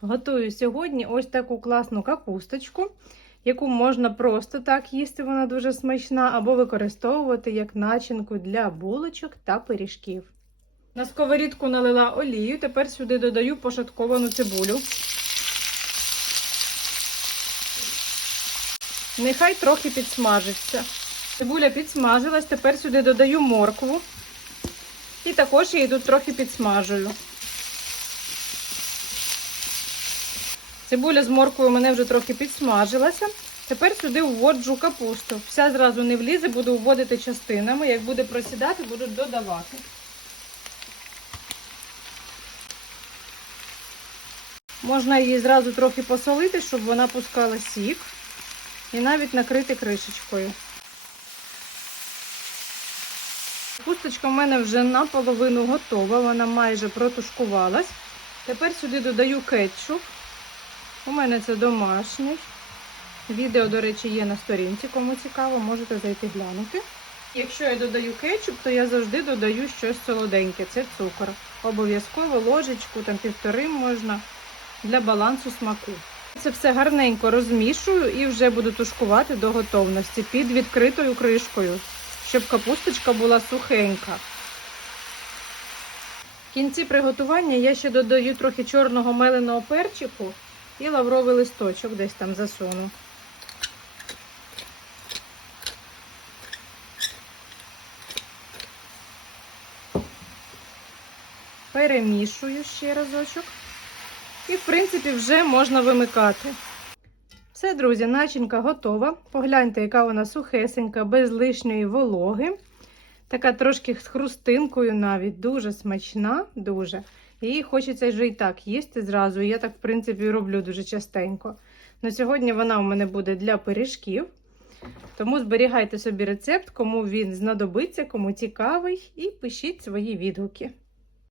Готую сьогодні ось таку класну капусточку, яку можна просто так їсти, вона дуже смачна, або використовувати як начинку для булочок та пиріжків. На сковорідку налила олію, тепер сюди додаю пошатковану цибулю. Нехай трохи підсмажиться. Цибуля підсмажилась, тепер сюди додаю моркву. І також її тут трохи підсмажую. Цибуля з морквою у мене вже трохи підсмажилася. Тепер сюди вводжу капусту. Вся зразу не влізе, буду вводити частинами. Як буде просідати, буду додавати. Можна її зразу трохи посолити, щоб вона пускала сік. І навіть накрити кришечкою. Капусточка в мене вже наполовину готова, вона майже протушкувалась. Тепер сюди додаю кетчуп. У мене це домашній. Відео, до речі, є на сторінці, кому цікаво, можете зайти глянути. Якщо я додаю кетчуп, то я завжди додаю щось солоденьке, це цукор. Обов'язково ложечку, там півтори можна для балансу смаку. Це все гарненько розмішую і вже буду тушкувати до готовності під відкритою кришкою, щоб капусточка була сухенька. В кінці приготування я ще додаю трохи чорного меленого перчику і лавровий листочок десь там засуну. Перемішую ще разочок. І, в принципі, вже можна вимикати. Все, друзі, начинка готова. Погляньте, яка вона сухесенька, без лишньої вологи. Така трошки з хрустинкою навіть, дуже смачна, дуже. Її хочеться вже і так їсти зразу. Я так, в принципі, роблю дуже частенько. На сьогодні вона у мене буде для пиріжків. Тому зберігайте собі рецепт, кому він знадобиться, кому цікавий, і пишіть свої відгуки.